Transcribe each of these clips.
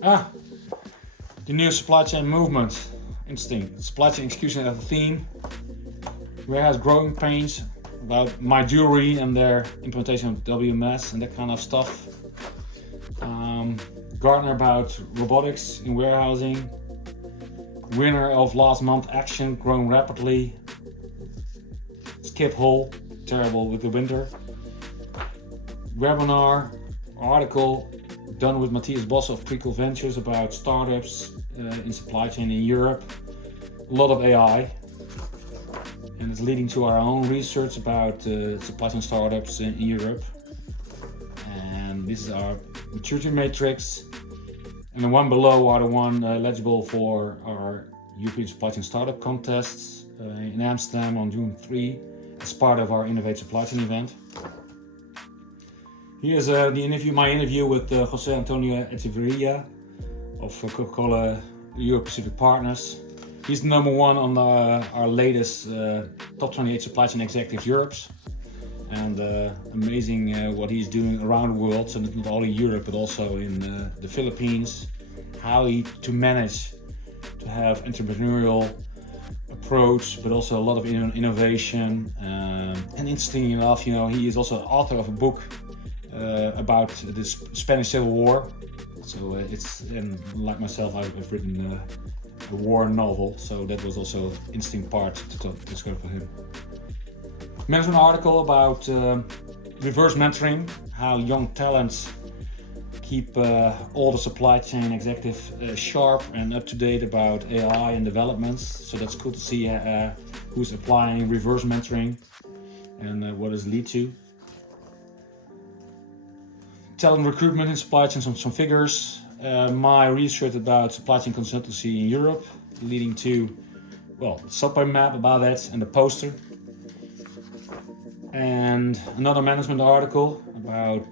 The new supply chain movement. Interesting. Supply chain execution as a theme. Warehouse growing pains about My Jewelry and their implementation of WMS and that kind of stuff. Gartner about robotics in warehousing. Winner of last month action growing rapidly. SCHIPHOL, terrible with the winter. Webinar, article done with Matthias Boss of Prequel Ventures about startups in supply chain in Europe. A lot of AI, and it's leading to our own research about supply chain startups in Europe. And this is our maturity matrix. And the one below are the one eligible for our European Supply Chain Startup contests in Amsterdam on June 3 as part of our Innovate Supply Chain event. Here's my interview with José Antonio Echeverria of Coca-Cola Europe Pacific Partners. He's the number one on our latest top 28 supply chain executive Europe's, and amazing what he's doing around the world. So not only Europe but also in the Philippines. How to manage to have entrepreneurial approach, but also a lot of innovation. And interesting enough, he is also author of a book about the Spanish Civil War. So and like myself, I've written a war novel, so that was also an interesting part to discuss with him. Management article about reverse mentoring, how young talents keep all the supply chain executive sharp and up to date about AI and developments. So that's cool to see who's applying reverse mentoring and what does it lead to. Talent recruitment in supply chain, some figures. My research about supply chain consultancy in Europe, leading to, Subway Map about that and the poster. And another management article about,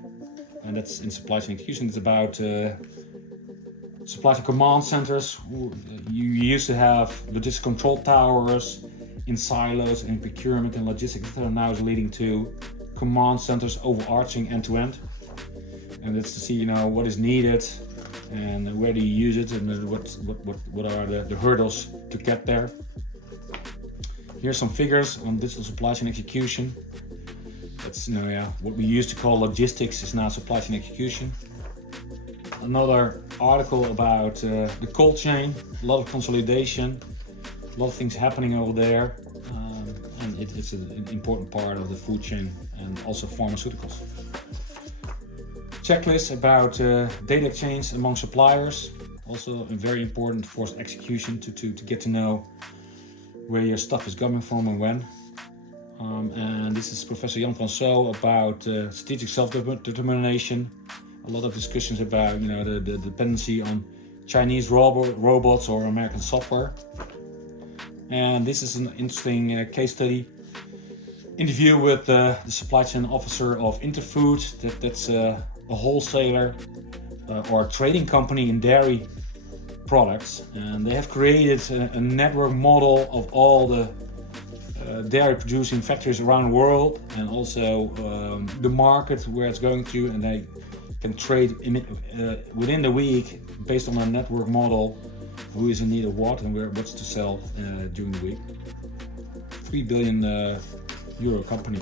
and that's in supply chain execution, it's about supply chain command centers. You used to have logistic control towers in silos in procurement and logistics, that now is leading to command centers overarching end to end. And that's to see, what is needed and where do you use it and what are the hurdles to get there. Here's some figures on digital supply chain execution. That's what we used to call logistics is now supply chain execution. Another article about the cold chain, a lot of consolidation, a lot of things happening over there, and it's an important part of the food chain and also pharmaceuticals. Checklist about data exchange among suppliers, also very important for execution to get to know where your stuff is coming from and when. And this is Professor Jan van Zo about strategic self-determination. A lot of discussions about the dependency on Chinese robots or American software. And this is an interesting case study. Interview with the supply chain officer of Interfood. That's a wholesaler or a trading company in dairy products, and they have created a network model of all the dairy producing factories around the world, and also the market where it's going to, and they can trade within the week based on a network model who is in need of what and what's to sell during the week. 3 billion euro company.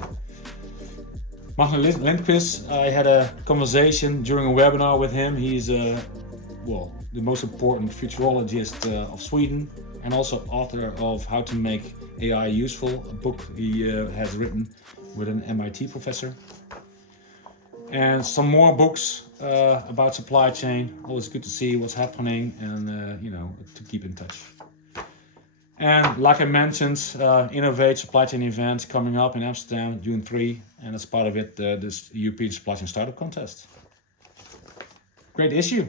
Martijn Lofvers, I had a conversation during a webinar with him. He's the most important futurologist of Sweden, and also author of How to Make AI Useful, a book he has written with an MIT professor. And some more books about supply chain. Always good to see what's happening and to keep in touch. And like I mentioned, Innovate Supply Chain event coming up in Amsterdam, June 3, and as part of it, this European Supply Chain Startup Contest. Great issue.